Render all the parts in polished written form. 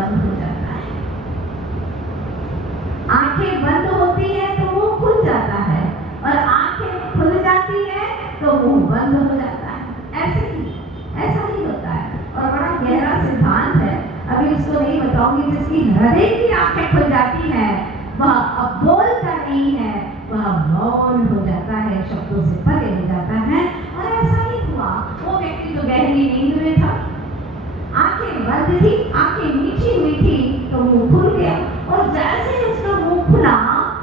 बंद हो जाता है। आंखें बंद होती है तो मुंह खुल जाता है, और आंखें खुल जाती है तो मुंह बंद हो जाता है। ऐसा ही होता है। और बड़ा गहरा सिद्धांत है, अभी इसको नहीं बताऊंगी। जिसकी हृदय की आंखें खुल जाती है वह अब बोलता नहीं है, वह मौन हो जाता है, शब्दों से परे हो जाता है। और ऐसा ही हुआ। वो व्यक्ति तो गहरी नींद में था, आंखें बंद थी, आंखें मीठी हुई थी, तो मुंह खुल गया। और जैसे ही उसका मुंह खुला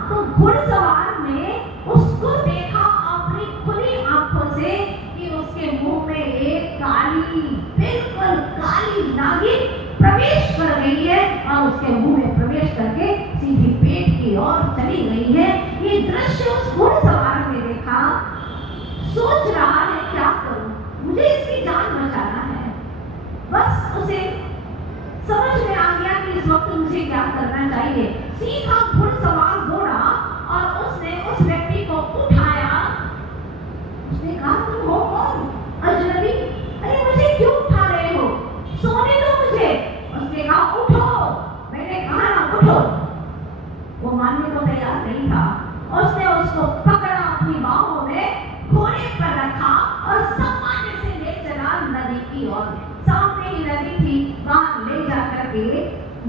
तो घुड़सवार ने उसको देखा अपनी खुली आंखों से कि उसके मुंह में एक काली, बिल्कुल काली नागिन प्रवेश कर गई है, और उसके मुंह में प्रवेश करके सीधी पेट की ओर चली गई है। ये दृश्य उस घुड़सवार ने देखा, सोच रहा है क्या करूं, मुझे इसकी जान बचाना है। बस उसे समझ में आ गया कि इस वक्त मुझे क्या करना चाहिए। सीधा घुड़सवार दौड़ा और उसने उस व्यक्ति को उठाया। उसने कहा, तुम हो कौन? अजनबी। अरे मुझे क्यों उठा रहे हो? सोने दो मुझे। उसने कहा, उठो। मैंने कहा ना उठो। वो मानने को तैयार नहीं था। उसने उसको पकड़ा अपनी बाहों में, घोड़े पर रखा और सामान्य से ले चला नदी की ओर। सामने ही नदी थी, वहां ले जाकर के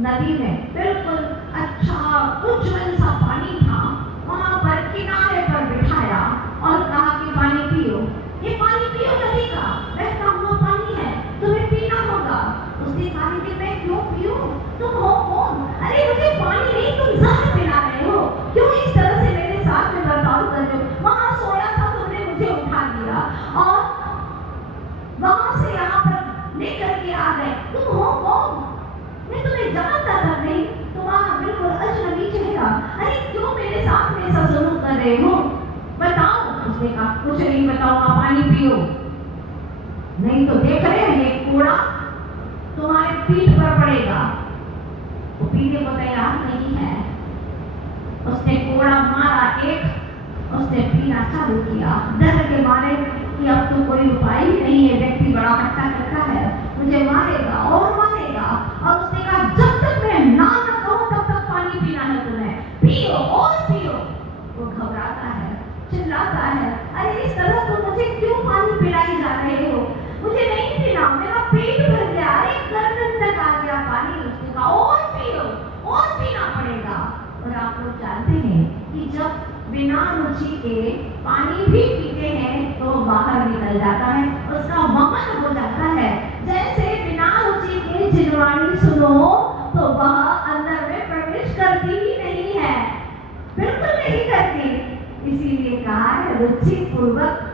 नदी में बिल्कुल अच्छा उज्जवल सा पानी था, वहां पर किनारे पर बिठाया और कहा कि पानी पियो। ये पानी पियो, नदी का बहता हुआ पानी है, तुम्हें पीना होगा। उसने कहा कि मैं क्यों पीऊं? तुम हो कौन? अरे मुझे पानी नहीं, तुम जहर पिला रहे हो। क्यों इस तरह से मेरे साथ में बर्ताव कर रहे हो? वहां सोया था, तुमने मुझे उठा लिया और वहां से यहाँ पर लेकर के आ गए। तुम हो कौन? मैं तुम्हें जानता तक नहीं, तुम्हारा बिल्कुल अजनबी चेहरा। अरे क्यों मेरे साथ में ऐसा सलूक कर रहे हो? बताओ। उसने कहा, कुछ नहीं बताऊंगा, पानी पियो। नहीं तो देख रहे हैं ये कूड़ा तुम्हारे पीठ पर पड़ेगा। वो पीने को तैयार नहीं है। उसने कूड़ा मारा एक, उसने पीना चालू किया। डर के मारे कि अब तो कोई उपाय ही नहीं है, व्यक्ति बड़ा हट्टा करता है, मुझे मारेगा और मारेगा। और उसने कहा, जब तक मैं ना कहूं तब तक पानी पीना है तुम्हें, पियो और पियो। वो घबराता है, चिल्लाता है, अरे इस तरह तो मुझे क्यों पानी पिलाई जा रहे हो? मुझे नहीं पीना, मेरा पेट भर गया, एक गर्दन तक आ गया पानी। उसने कहा, और पियो, और पीना पड़ेगा। और आप लोग जानते हैं कि जब बिना रुचि के पानी भी पीते हैं तो बाहर निकल जाता है, उसका वमन हो जाता है। जैसे बिना रुचि के जिनवाणी सुनो तो वह अंदर में प्रवेश करती ही नहीं है, बिल्कुल नहीं करती। इसीलिए कहा है रुचि पूर्वक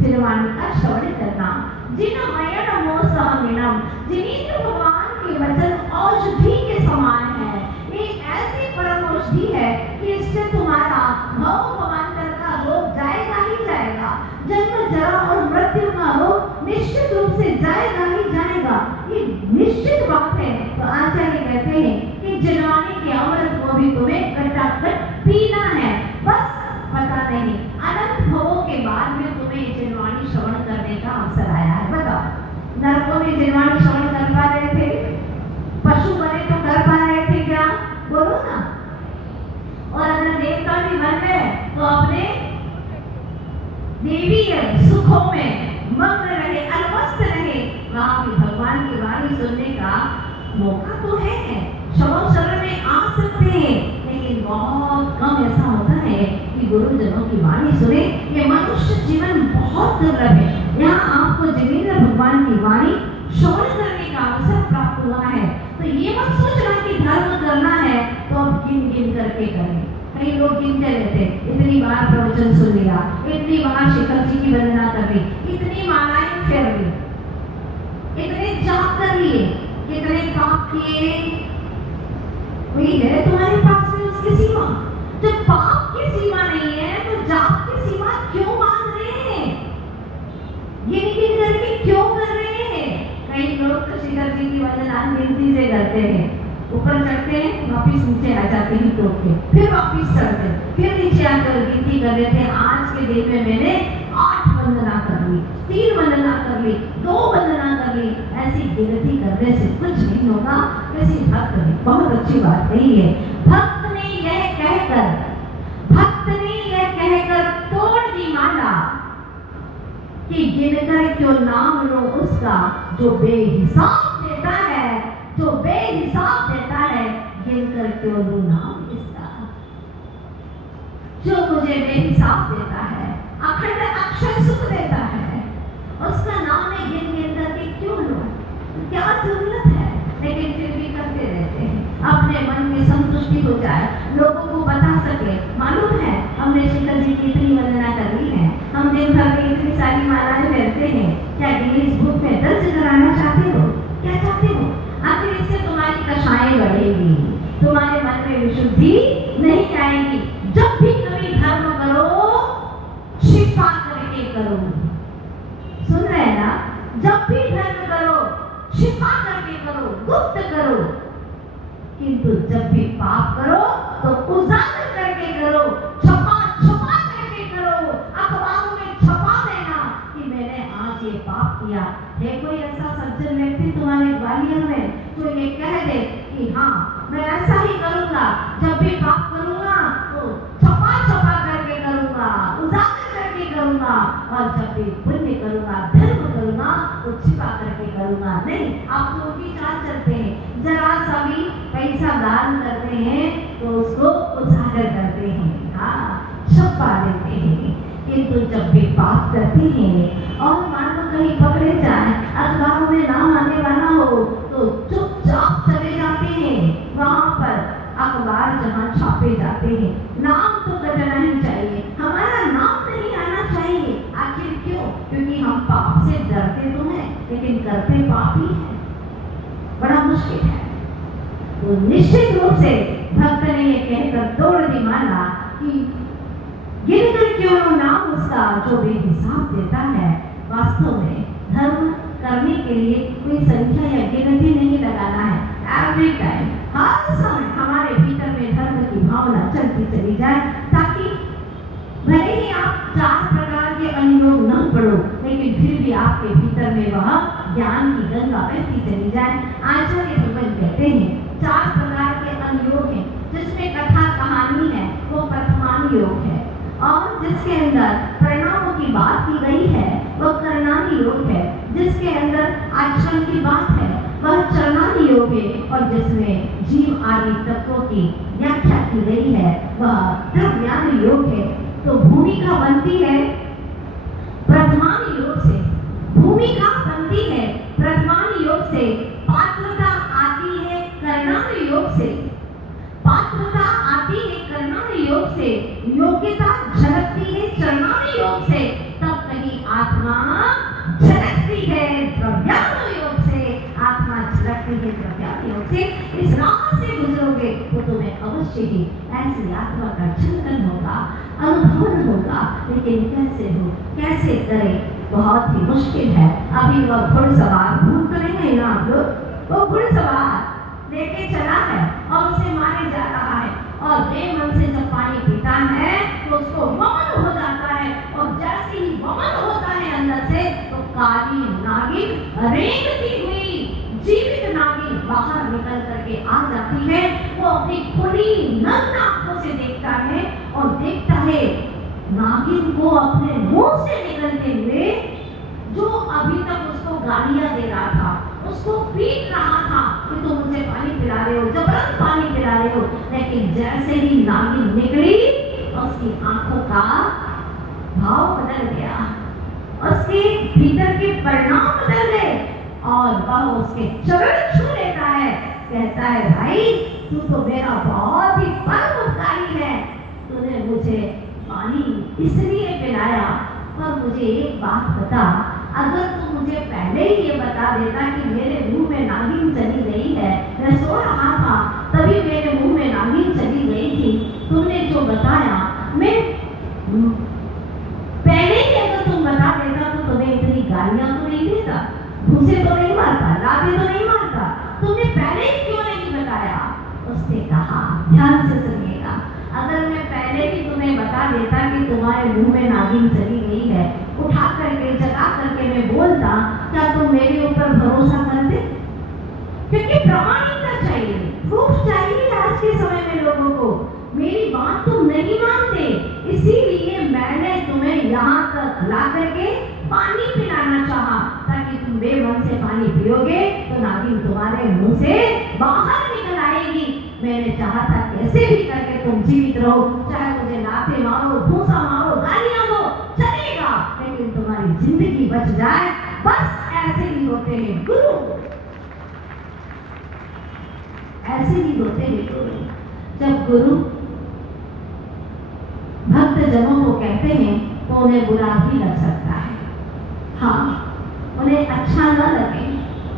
जिनवाणी का श्रवण करना। जिनमयन मोह सहमिनम, जिनेंद्र भगवान के वचन औषधि के समान है। ये ऐसी परम औषधि है कि इससे तुम्हारा भव भवांतर का रोग जाएगा ही जाएगा, जन्म जरा और मृत्यु का रोग निश्चित रूप से जाएगा ही जाएगा, ये निश्चित बात है। तो आचार्य कहते हैं कि जिनवाणी के अमृत को भी तुम्हें कटाकट पीना है, बस पता नहीं अनंत भवों के बाद में तुम्हें जिनवाणी श्रवण करने का अवसर आया है। बताओ, नरकों में जिनवाणी श्रवण कर पा रहे थे? पशु बने तो कर पा रहे थे क्या? बोलो ना। और अगर देवता भी बन गए तो अपने देवी सुखों में मग्न रहे, अलमस्त रहे, वहां भी भगवान की वाणी सुनने का मौका तो है, श्रवण शरण में आ सकते हैं, लेकिन बहुत कम ऐसा होता है कि गुरुजनों की वाणी सुने। ये मनुष्य जीवन बहुत दुर्लभ है। यहाँ आपको जिनेंद्र भगवान की वाणी श्रवण करने का अवसर प्राप्त हुआ है, तो ये मत सोचना कि धर्म करना है तो अब गिन गिन करके करें। कई लोग गिनते रहते, इतनी बार प्रवचन सुन लिया, इतनी बार शिखर जी की वंदना कर ली, इतनी मालाएं फेर ली, इतने जाप कर लिए, कितने पाप किए। वही है तुम्हारे पास में उसकी सीमा। जब पाप की सीमा नहीं है तो जाप की सीमा क्यों मान रहे हैं? गिन गिन करके क्यों कर रहे हैं? कई लोग तो शिखर जी की वंदना गिनती से करते हैं, ऊपर चढ़ते हैं, वापिस नीचे आ जाते हैं टोक के, फिर वापिस चढ़ते हैं, फिर नीचे आकर गिनती कर लेते हैं। आज के दिन में मैंने 8 वंदना कर ली, 3 वंदना कर ली, 2 वंदना कर ली। ऐसी गिनती करने से कुछ नहीं होगा। किसी भक्त अच्छी बात कही है। भक्त ने यह कहकर तोड़ दी माला कि गिनकर क्यों नाम लो उसका जो बेहिसाब देता है, गिनकर क्यों लो नाम इसका जो मुझे बेहिसाब देता है, अखंड अक्षय सुख देता है, उसका नाम मैं गिन करके क्यों लूं? क्या जरूरत है? लेकिन फिर भी करते रहते हैं, अपने मन में संतुष्टि हो जाए, लोगों को बता सके। मालूम है हमने शिखर जी की इतनी वंदना कर ली है, हम दिन भर में इतनी सारी मालाएं करते हैं, क्या गिनीज बुक में दर्ज कराना चाहते हो? क्या चाहते हो? आखिर इससे तुम्हारी कषाएं बढ़ेगी, तुम्हारे मन में विशुद्धि नहीं आएगी। जब भी कभी धर्म करो, छिपा करके करो। सुन रहे हैं ना? जब भी धर्म करो, छिपा करके करो, गुप्त करो। किंतु जब भी पाप करो तो उजागर करके करो, छुपा करके करो, अखबारों में छपा देना कि मैंने आज ये पाप किया। है कोई ऐसा सज्जन व्यक्ति तुम्हारे ग्वालियर में जो ये कह दे कि हाँ मैं ऐसा ही करूंगा, जब भी पाप करूंगा तो छपा करके करूंगा, उजागर करके करूंगा, और जब भी पुण्य करूंगा, धर्म करूंगा तो छिपा करके करूंगा? नहीं, आप तो उनकी चाल चलते हैं। जरा सा भी पैसा दान करते हैं तो उसको उजागर करते हैं, हाँ छपा देते हैं। किंतु जब भी पाप करते हैं और मान लो कहीं पकड़े जाए, अखबारों में नाम आने वाला हो तो चुपचाप चले जाते हैं वहां पर अखबार जहां छापे जाते हैं। नाम तो कटना ही चाहिए, हमारा नाम नहीं आना चाहिए। आखिर क्यों? क्योंकि हम पाप से डरते तो हैं लेकिन करते पाप ही है, बड़ा मुश्किल है। तो निश्चित रूप से भक्त ने ये कहकर तोड़ दी माला कि गिनकर क्यों लो नाम उसका जो बेहिसाब देता है। वास्तव में धर्म करने के लिए कोई संख्या या गिनती नहीं लगाना है। एवरी टाइम, हर समय हमारे भीतर में धर्म की भावना चलती चली जाए, ताकि भले ही आप 4 प्रकार के अनुयोग न पढ़ो, लेकिन फिर भी आपके भीतर में वह ज्ञान की गंगा बहती चली जाए। आचार्य भगवान कहते हैं 4 प्रकार के अनुयोग हैं, जिसमें कथा कहानी है वो प्रथमान योग है, और जिसके अंदर परिणामों की बात की गई है वह करणानी योग है, जिसके अंदर आचरण की बात है वह चरणानी योग है, और जिसमें जीव आदि तत्वों की व्याख्या की गई है वह द्रव्यान योग है। तो भूमिका बनती है प्रथमान योग से, भूमिका बनती है प्रथमान योग से, पात्रता आती है करणानी योग से, पात्रता आती है करणानी योग से, योग्यता झलकती है चरणानी योग से, तब कहीं आत्मा झलकती है द्रव्यान योग से, आत्मा झलकती है द्रव्यान योग से। इस राह से गुजरोगे तो तुम्हें अवश्य ही ऐसी आत्मा का चिंतन होगा, अनुभव होगा। लेकिन कैसे हो, कैसे करें, बहुत ही मुश्किल है। अभी वह घुड़सवार भूल तो नहीं है ना आप लोग, वो घुड़सवार लेके चला है और उसे मारे जा रहा है, और बेमन से जब पानी पीता है तो उसको वमन हो जाता है, और जैसे ही वमन होता है अंदर से तो काली नागिन रेंगती हुई जीवित नागिन बाहर निकल करके आ जाती है। वो अपनी खुली नग्न आंखों से देखता है और देखता है नागिन को अपने मुंह से निकलते हुए जो अभी तक उसको गालियां दे रहा था, उसको पीट रहा था कि तुम मुझे पानी पिला रहे हो, जबरन पानी पिला रहे हो। लेकिन जैसे ही नागिन निकली उसकी आंखों का भाव बदल गया, उसके भीतर के परिणाम बदल गए, और वह उसके चरण छू लेता है, कहता है भाई तू तो मेरा बहुत ही परम उपकारी है, तूने मुझे पानी इसलिए पिलाया। पर मुझे एक बात बता, अगर तू मुझे पहले ही ये बता देता कि मेरे मुंह में नागिन चली गई है, मैं सो रहा था तभी मेरे मुंह में नागिन चली गई थी, तुमने जो बताया, मैं पहले ही अगर तुम बता देता तो तुम्हें इतनी गालियां तो नहीं देता, घूसे तो नहीं मारता, लाते तो नहीं मारता, तुमने पहले ही क्यों नहीं बताया? उसने कहा, ध्यान से सुनिएगा, अगर मैं पहले ही तुम्हें बता देता कि तुम्हारे मुंह में नागिन चली गई है, उठा करके जगा करके मैं बोलता, क्या तुम मेरे ऊपर भरोसा करते? क्योंकि प्रमाणिकता चाहिए, प्रूफ चाहिए नहीं मानते, इसीलिए मैंने तुम्हें यहाँ तक ला करके पानी पिलाना चाहा, ताकि तुम बेमन से पानी पियोगे तो नागिन तुम्हारे मुंह से बाहर निकल आएगी। मैंने चाहा था कैसे भी करके तुम जीवित रहो, चाहे मुझे लाते मारो, भूसा मारो, गालियां दो, चलेगा, लेकिन तुम्हारी जिंदगी बच जाए। बस ऐसे ही होते हैं गुरु, ऐसे ही होते हैं गुरु। जब गुरु भक्त जनों को कहते हैं तो उन्हें बुरा भी लग सकता है, हाँ, उन्हें अच्छा न लगे,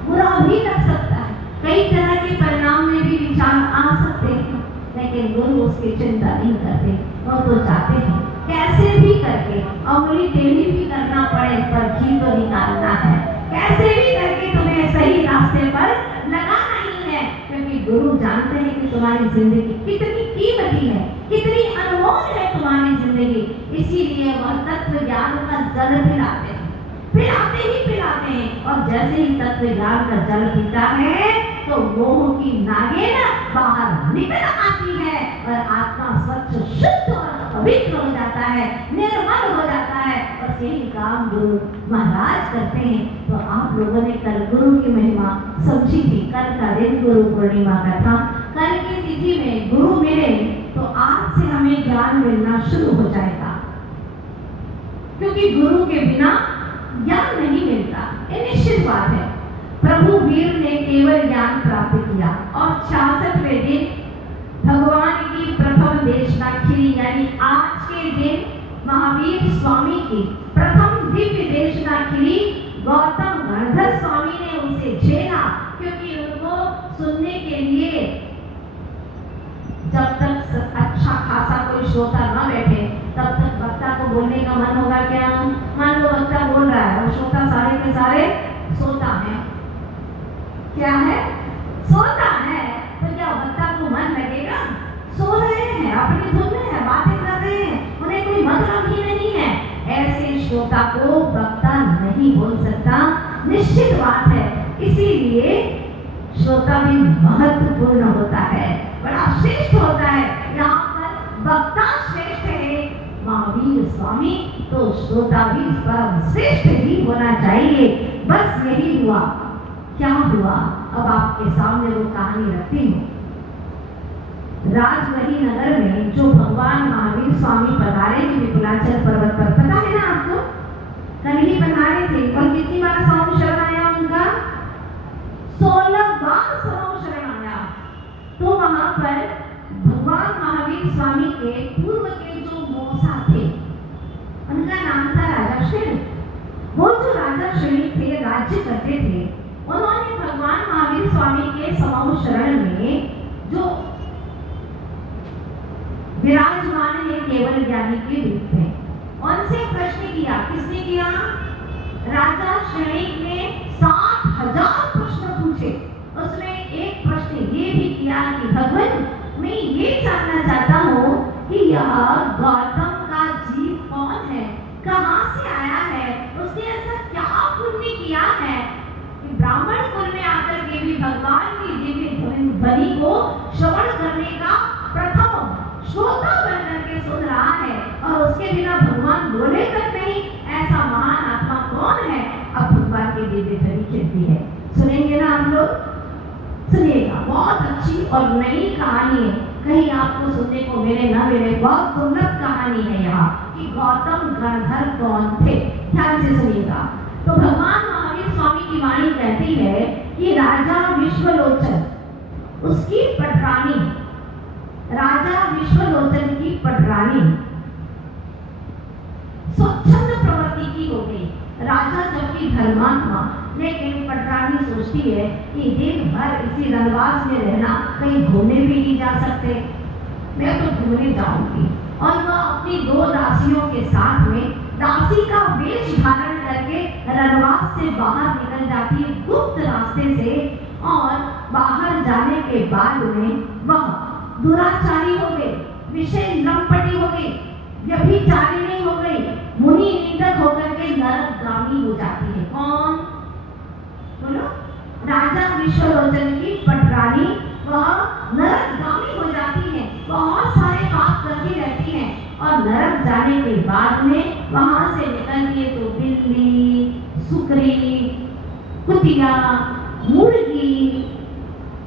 बुरा भी लग सकता है, कई तरह के परिणाम में भी विचार आ सकते हैं, लेकिन गुरु उसकी चिंता नहीं करते। वो तो चाहते हैं कैसे भी करके उंगली टेढ़ी भी करना पड़े पर घी तो निकालना है, कैसे भी करके तुम्हें सही रास्ते पर लगाना ही है, क्योंकि गुरु जानते हैं कि तुम्हारी जिंदगी कितनी कीमती है, कितनी अनमोल है तुम्हारी जिंदगी। इसीलिए वह तत्व ज्ञान का जल पिलाते हैं, पिलाते ही पिलाते हैं, और जैसे ही तत्व ज्ञान का जल पीता है तो मोह की नागिन बाहर निकल आती है और आत्मा स्वच्छ शुद्ध और पवित्र हो जाता है, निर्मल हो जाता है। और यही काम गुरु महाराज करते हैं। तो आप लोगों ने कल गुरु की महिमा समझी थी, कल का दिन गुरु पूर्णिमा का था। कल की तिथि में गुरु मिले तो आज से हमें ज्ञान मिलना शुरू हो जाएगा, क्योंकि गुरु के बिना ज्ञान नहीं मिलता, ये निश्चित बात है। प्रभु वीर ने केवल ज्ञान प्राप्त किया और 66वें दिन भगवान की प्रथम देशनाखिरी यानी आज के दिन महावीर स्वामी की प्रथम दिव्य देशनाखिरी गौतम गणधर स्वामी ने उसे झेला, क्योंकि उनको सुनने के लिए जब तक अच्छा खासा कोई श्रोता न बैठे तब तक वक्ता को बोलने का मन होगा क्या? मान लो वक्ता बोल रहा है और श्रोता सारे के सारे सोता है, क्या है? सोता है, तो क्या वक्ता को मन लगेगा? सो रहे हैं, अपनी धुन में है, बातें कर रहे हैं, उन्हें कोई मतलब ही नहीं है। ऐसे श्रोता को वक्ता नहीं बोल सकता, निश्चित बात है। इसीलिए श्रोता भी महत्वपूर्ण होता है, बड़ा श्रेष्ठ होता है। यहाँ पर वक्ता श्रेष्ठ है महावीर स्वामी, तो श्रोता भी परम श्रेष्ठ ही होना चाहिए। बस यही हुआ। क्या हुआ? अब आपके सामने वो कहानी रखती हूँ। राजमहल नगर में जो भगवान महावीर स्वामी पधारे थे विपुलाचल पर्वत पर, पता है ना आपको? कल ही पधारे थे और कितनी बार समूह शरण आया उनका? 16 बार समूह शरण आया। तो वहां पर भगवान महावीर स्वामी के पूर्व के जो मौसा थे, उनका नाम था राजा श्रेणी। वो जो राजा श्रेणी थे, राज्य करते थे, उन्होंने भगवान महावीर स्वामी के समूह शरण में जो विराजमान है केवल ज्ञानी के रूप में, उनसे प्रश्न किया। किसने किया? राजा श्रेणी ने 60,000 प्रश्न पूछे। उसमें एक प्रश्न ये भी किया कि भगवान, मैं ये जानना चाहता हूँ कि यह गौतम का जीव कौन है, कहाँ से आया है, उसने ऐसा क्या पुण्य किया है कि ब्राह्मण कुल में आकर के भी भगवान की दिव्य ध्वनि को श्रवण करने का प्रथम श्रोता बनकर के सुन रहा है, और उसके बिना भगवान बोले तक नहीं। ऐसा महान आत्मा कौन है? अब भगवान की दिव्य ध्वनि कहती है। सुनेंगे ना हम लोग? सुनिएगा, बहुत अच्छी और नई कहानी है, कहीं आपको सुनने को मिले ना मिले, बहुत दुर्लभ कहानी है यहाँ कि गौतम गणधर कौन थे। ध्यान से सुनिएगा। तो भगवान महावीर स्वामी की वाणी कहती है कि राजा विश्वलोचन, उसकी पटरानी, राजा विश्वलोचन की पटरानी स्वच्छंद प्रवृत्ति की हो गई। राजा जबकि धर्मात्मा, लेकिन पटरानी सोचती है कि दिन भर इसी रनवास में रहना, कहीं घूमने भी नहीं जा सकते, मैं तो घूमने जाऊंगी। और वह अपनी 2 दासियों के साथ में दासी का वेश धारण करके रनवास से बाहर निकल जाती है गुप्त रास्ते से, और बाहर जाने के बाद में वह दुराचारी हो गई, विषय लंपटी हो गई, व्यभिचारिणी हो गई, मुनि निंदक होकर के नरकगामी हो जाती है। कौन? बोलो। राजा विश्वलोचन की पटरानी, वह नरकगामी हो जाती है, बहुत सारे पाप करती रहती है। नरक जाने के बाद में वहां से निकलती है तो बिल्ली, सुकरी, कुतिया, मुर्गी,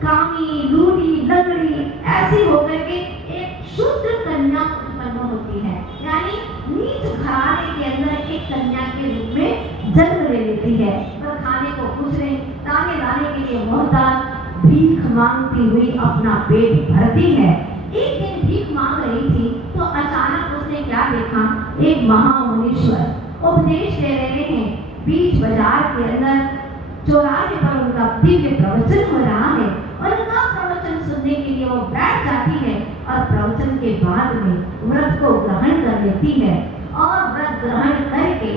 कामी, लूली, लगड़ी ऐसी होकर के एक शुद्ध कन्या उत्पन्न होती है, यानी नीच घराने के अंदर एक कन्या के रूप में जन्म ले लेती है और खाने को कुछ नहीं, दाने दाने के लिए मोहताज, भीख मांगती हुई अपना पेट भरती है। एक दिन भीख मांग रही थी तो अचानक उसने क्या देखा, एक महामुनीश्वर उपदेश दे रहे हैं, बीच बाजार के अंदर चौराहे पर उनका दिव्य प्रवचन हो रहा है और उनका प्रवचन सुनने के लिए वो बैठ जाती है और प्रवचन के बाद में व्रत को ग्रहण कर लेती है और व्रत ग्रहण करके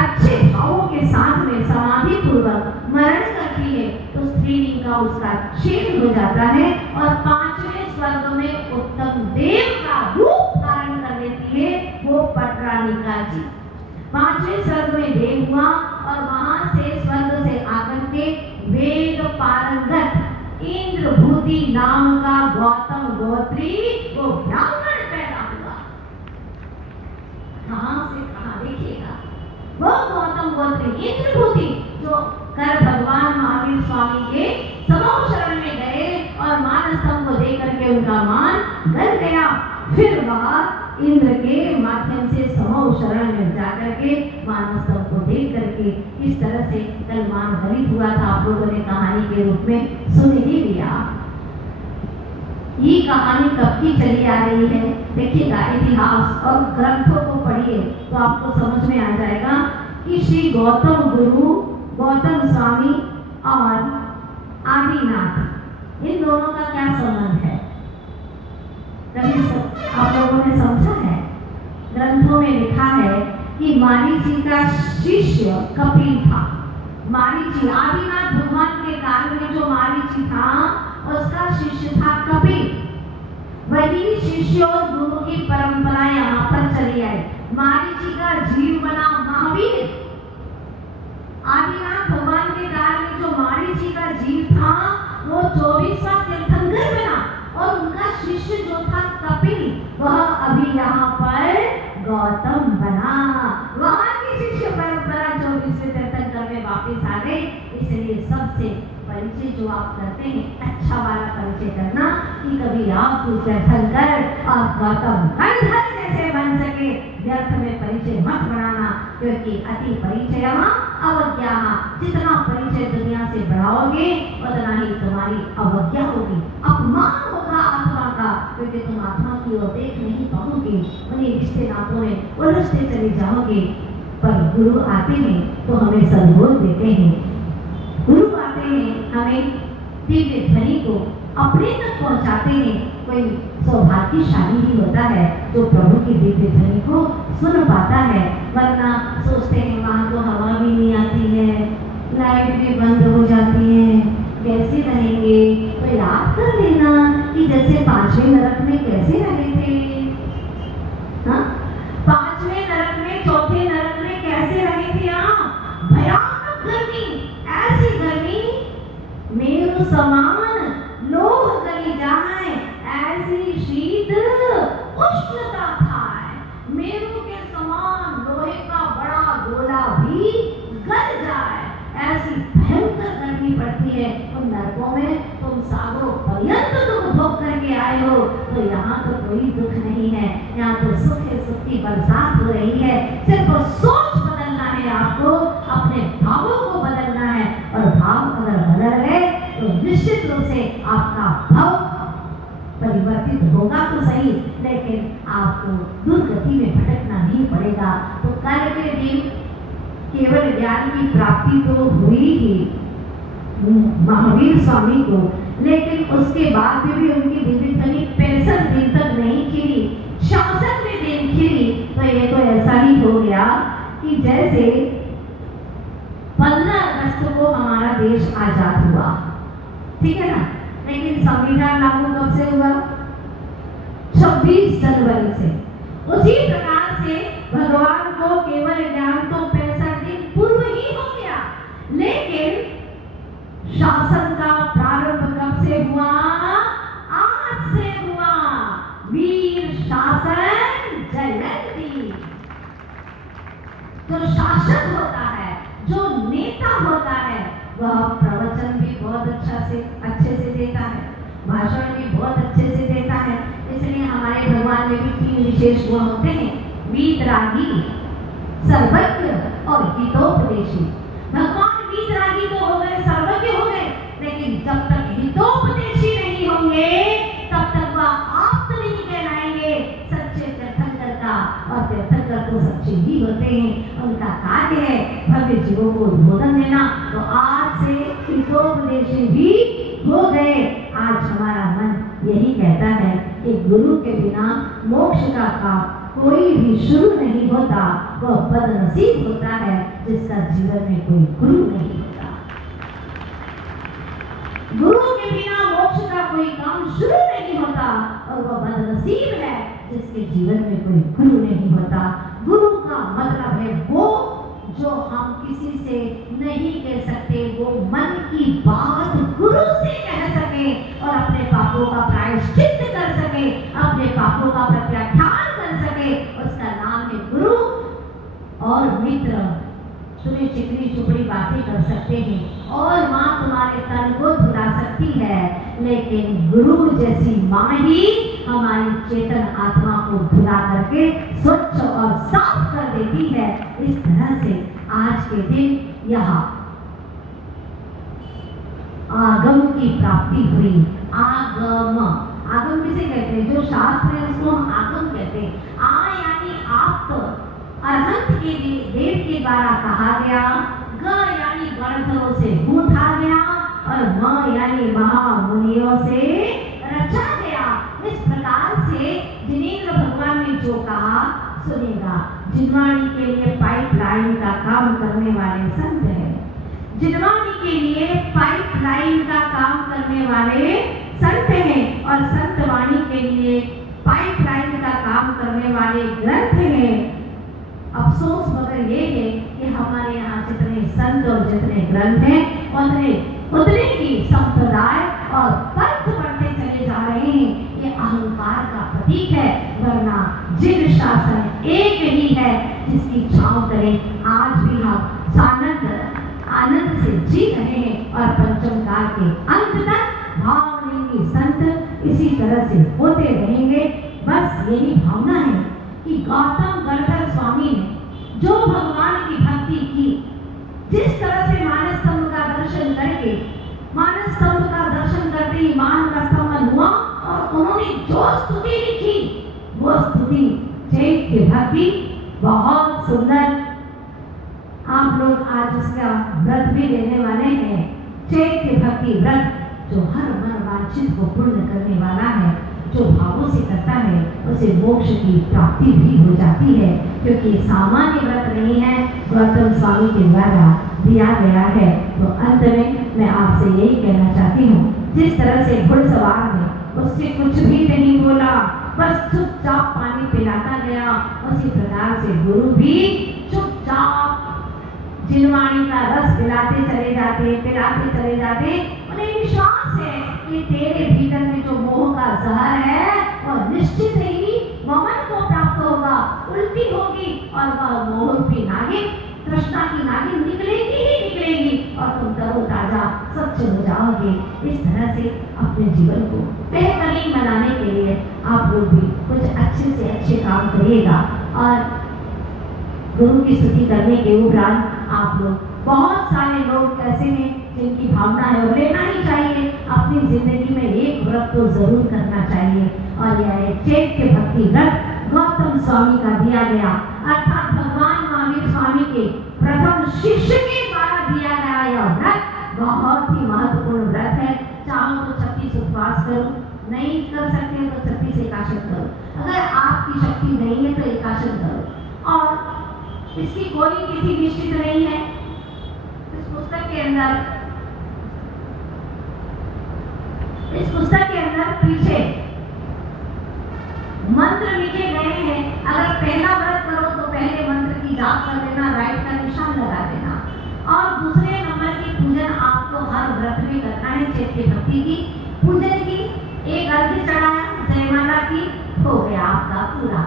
अच्छे भावों के साथ में समाधि पूर्वक मरण करती है तो स्त्रीलिंग का उसका छेद हो जाता है और 5वें स्वर्ग में उत्तम देव का रूप धारण कर लेती है वो पटरानिका जी। 5वें स्वर्ग में देव हुआ और वहां से स्वर्ग से आकर के वेद पारंगत इंद्रभूति नाम का गौतम गोत्री वो ब्राह्मण पैदा हुआ। कहां से कहां देखिएगा, वो गौतम गोत्री इंद्रभूति जो कर भगवान महावीर स्वामी के समूह शरण में गए और मान स्तंभ को देख करके उनका मान गल गया, फिर वह इंद्र के माध्यम से समूह शरण में जाकर के मान स्तंभ को देख करके इस तरह से कल मान गलित हुआ था, आप लोगों ने कहानी के रूप में सुन ही लिया। ये कहानी कब की चली आ रही है, देखिएगा इतिहास और ग्रंथों को पढ़िए तो आपको समझ में आ जाएगा कि श्री गौतम गुरु, गौतम स्वामी और आदिनाथ इन दोनों का क्या संबंध है, कभी आप लोगों ने समझा है? ग्रंथों में लिखा है कि मारीची का शिष्य कपिल था। मारीची आदिनाथ भगवान के काल में जो मारीची था उसका शिष्य था कपिल। वही शिष्य और गुरु की परंपरा यहाँ पर चली आई। मारीची का जीव बना महावीर। आदिनाथ भगवान के काल में जो मारीची का जीव था वो 24वां तीर्थंकर बना और उनका शिष्य जो था कपिल वह अभी यहाँ पर गौतम बना। वहां की शिष्य परंपरा 24वें तीर्थंकर में वापस आ गई। इसलिए सबसे परिचय जो आप करते हैं अच्छा वाला परिचय करना कि कभी आप तीर्थंकर और गौतम कंधर जैसे बन सके। व्यर्थ में परिचय मत बनाना, क्योंकि अति परिचय अवज्ञा। जितना परिचय दुनिया से बढ़ाओगे उतना ही तुम्हारी अवज्ञा होगी, अपमान होगा आत्मा का, क्योंकि तुम आत्मा की ओर देख नहीं पाओगे, उन्हीं रिश्ते नातों में उलझते चले जाओगे। पर गुरु आते हैं तो हमें सद्बोध देते हैं, गुरु आते हैं हमें दिव्य ध्वनि को अपने तक पहुंचाते हैं। कोई सौभाग्यशाली ही होता है जो प्रभु की दिव्य ध्वनि को सुन पाता है, वरना सोचते हैं वहां तो हवा भी नहीं आती है, लाइट भी बंद हो जाती है, कैसे रहेंगे। तो याद कर लेना कि जैसे 5वें नरक में कैसे रहे थे, हाँ 5वें नरक में, 4थे नरक में कैसे रहे थे आप। भयानक गर्मी, ऐसी गर्मी मेरु समान लोह गली जाए, ऐसी शीत उष्णता था। मेरु के समान लोहे का बड़ा गोला भी गल जाए, ऐसी भयंकर गर्मी पड़ती है। उन नरकों में तुम सागरों पर्यंत तुम भोग करके आए हो, तो यहाँ तो कोई दुख नहीं है, यहाँ तो सुख है, सुख की बरसात हो रही है। सिर्फ सोच बदलना है आपको, अपने भावों को बदलना है, और भाव अगर बदल गए तो निश्चित रूप से आपका भाव परिवर्तित होगा तो सही, लेकिन आपको दुर्गति में भटकना नहीं पड़ेगा। तो कल के दिन केवल ज्ञान की प्राप्ति तो हुई ही महावीर स्वामी को, लेकिन उसके बाद भी उनकी दिव्य ध्वनि 65 दिन तक नहीं खिली, 66वें दिन खिली। तो ये तो ऐसा ही हो गया कि जैसे 15 अगस्त को हमारा देश आजाद हुआ, ठीक है ना, लेकिन संविधान लागू कब से हुआ? 26 जनवरी से। उसी प्रकार से भगवान को केवल ज्ञान तो 65 दिन पूर्व ही हो गया, लेकिन शासन का प्रारंभ कब से हुआ? आज से हुआ। वीर शासन जय जो शासक होता है, जो नेता होता है, वह प्रवचन भी बहुत अच्छे से देता है, भाषण भी बहुत अच्छे से देता है। इसलिए हमारे भगवान में भी 3 विशेष गुण होते हैं, वीतरागी, सर्वज्ञ और हितोपदेशी। भगवान वीतरागी तो हो गए, सर्वज्ञ हो गए, लेकिन जब तक हितोपदेशी नहीं होंगे तब तक वह आप्त नहीं कहलाएंगे। सच्चे तीर्थंकर का, और तीर्थंकर तो सच्चे ही होते हैं, उनका कार्य है भव्य जीवों को उद्बोधन देना। तो आज से हितोपदेशी भी हो गए। आज हमारा मन यही कहता है कि गुरु के बिना मोक्ष का काम कोई भी शुरू नहीं होता। वह बदनसीब होता है जिसका जीवन में कोई गुरु नहीं होता। गुरु के बिना मोक्ष का कोई काम शुरू नहीं होता, और वह बदनसीब है जिसके जीवन में कोई गुरु नहीं होता। गुरु का मतलब है वो जो हम किसी से नहीं कह सकते, वो मन की बात गुरु से कह सके और अपने पापों का प्रायश्चित कर सके, अपने पापों का प्रत्याख्यान कर सके, उसका नाम है गुरु। और मित्र तुम्हें चिकनी चुपड़ी बातें कर सकते हैं और माँ तुम्हारे तन को धुला सकती है, लेकिन गुरु जैसी माँ ही हमारी चेतन आत्मा को धुला करके स्वच्छ और साफ कर देती है। इस तरह से आज के दिन यहाँ आगम की प्राप्ति हुई। आगम, आगम किसे कहते हैं? जो शास्त्र है उसको हम आगम कहते हैं। आ यानी आप अरहंत के देव के द्वारा कहा गया, ग यानी गणधरों से गूंथा गया, और म यानी महामुनियों से रचा गया। इस प्रकार से जिनेंद्र भगवान ने जो कहा सुनेगा। जिनवाणी के लिए पाइपलाइन का काम करने वाले संत हैं। जिनवाणी के लिए पाइपलाइन का काम करने वाले संत हैं, और संतवाणी के लिए पाइपलाइन का काम करने वाले ग्रंथ हैं। अफसोस मगर ये है कि हमारे यहाँ जितने संत और जितने ग्रंथ हैं उतने ही संप्रदाय और पंथ बढ़ते चले जा रहे हैं। ये अहंकार का प्रतीक है, वरना जिन शासन एक ही है जिसकी छाव करें। आज भी हम आनंद से जी रहे हैं, और पंचम काल के अंत तक भावलिंगी संत इसी तरह से होते रहेंगे। बस यही भावना है कि गौतम गणधर स्वामी ने जो भगवान की भक्ति की, जिस तरह से मानस स्तंभ का दर्शन करके, मानस स्तंभ का दर्शन करते ही मान का स्तंभन हुआ, और उन्होंने जो स्तुति लिखी वो स्तुति चैत्य भक्ति बहुत सुंदर। आप लोग आज उसका व्रत भी लेने वाले हैं, चैत्य भक्ति व्रत, जो हर मन वांछित को पूर्ण करने वाला है। जो भावों से करता है उसे मोक्ष की प्राप्ति भी हो जाती है, क्योंकि सामान्य व्रत नहीं है, गौतम स्वामी के द्वारा दिया गया है। तो अंत में मैं आपसे यही कहना चाहती हूँ, जिस तरह से घुड़सवार ने उससे कुछ भी नहीं बोला, बस चुपचाप पानी पिलाता गया, उसी प्रकार से गुरु भी चुपचाप जिनवाणी का रस पिलाते चले जाते। उन्हें विश्वास है कि तेरे भीतर में जो मोह का जहर है वह निश्चित ही मन को प्राप्त होगा, उल्टी होगी, और वह मोह की नागिन, तृष्णा की नागिन निकलेगी, और तुम तरोताजा स्वच्छ हो जाओगे। इस तरह से अपने जीवन को बेहतरीन बनाने के लिए आप लोग भी कुछ अच्छे से अच्छे काम करिएगा। और गुरु की स्तुति करने के उपरांत आप लोग, बहुत सारे लोग ऐसे हैं जिनकी भावना है और लेना ही चाहिए, अपनी जिंदगी में एक व्रत तो जरूर करना चाहिए, और यह है चैत्य भक्ति व्रत, गौतम स्वामी का दिया गया, अर्थात भगवान महावीर स्वामी के प्रथम शिष्य के द्वारा दिया गया यह व्रत बहुत ही महत्वपूर्ण व्रत है। चाहो तो 36 उपवास करो, नहीं कर सकते तो 36 एकादशी करो, अगर आपकी शक्ति नहीं है तो एकादशी करो। और इसकी कोई तिथि निश्चित नहीं है। इस पुस्तक के अंदर पीछे मंत्र लिखे गए हैं। अगर पहला व्रत करो तो पहले मंत्र की जाप कर लेना, राइट का निशान लगा देना, और दूसरे नंबर की पूजन आपको हर व्रत में करना है। चैत्य भक्ति की पूजन की, एक अर्घ्य चढ़ाया, जयमाला की, हो गया आपका पूरा,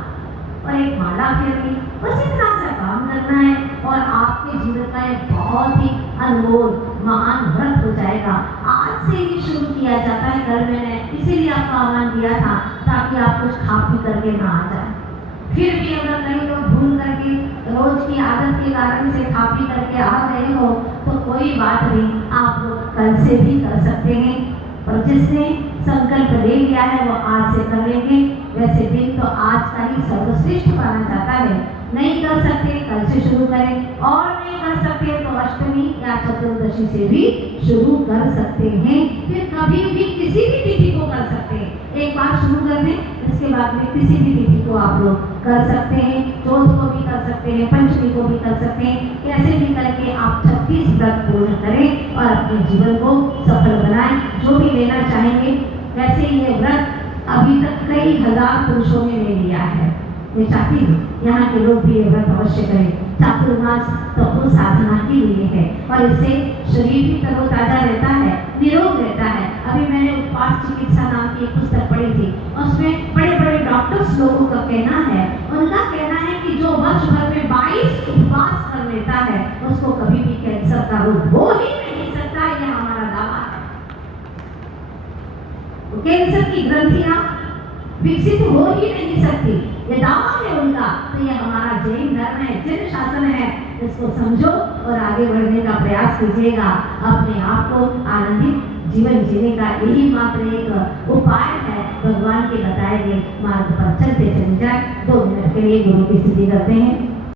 और एक माला फेरनी, बस इतना सा काम करना है। और आपके जीवन का एक बहुत ही अनमोल महान व्रत हो जाएगा। आज से ही शुरू किया जाता है। कल मैंने इसीलिए आपको आह्वान दिया था ताकि आप कुछ खा पी करके ना आ जाए। फिर भी अगर कई लोग भूल करके रोज की आदत के कारण से खा पी करके आ गए हो तो कोई बात नहीं, आप लोग कल से भी कर सकते हैं। और जिसने संकल्प ले लिया है वो आज से कर लेंगे। वैसे दिन तो आज का ही सर्वश्रेष्ठ माना जाता है। नहीं कर सकते कल से शुरू करें, और नहीं कर सकते तो अष्टमी या चतुर्दशी से भी शुरू कर सकते हैं। फिर कभी भी किसी भी तिथि को कर सकते हैं। एक बार शुरू कर दें, इसके बाद में किसी भी तिथि को आप लोग कर सकते हैं। चौथ को भी कर सकते हैं, पंचमी को भी कर सकते हैं। कैसे भी करके आप 36 व्रत पूर्ण करें और अपने जीवन को सफल बनाएं। जो भी लेना चाहेंगे, वैसे ये व्रत अभी तक कई हजार पुरुषों ने ले लिया है। मैं चाहती हूँ यहाँ के लोग भी ये व्रत अवश्य करें। चातुर्मास तपो साधना के लिए है और इससे शरीर भी तरोताजा रहता है, निरोग रहता है। अभी मैंने उपवास चिकित्सा नाम की एक पुस्तक पढ़ी थी, उसमें बड़े बड़े डॉक्टर्स लोगों का कहना है, उनका कहना है कि जो वर्ष भर में 22 उपवास कर लेता है उसको कभी भी कैंसर का रोग हो ही नहीं सकता। यह हमारा दावा है। कैंसर की ग्रंथियां विकसित हो ही नहीं सकती, ये दावा है उनका। तो ये हमारा जैन धर्म है, जैन शासन है। इसको समझो और आगे बढ़ने का प्रयास कीजिएगा। अपने आप को आनंदित जीवन जीने का यही मात्र एक उपाय है। भगवान के बताए गए मार्ग पर चलते चले जाए। 2 मिनट के लिए गुरु की स्तुति करते हैं।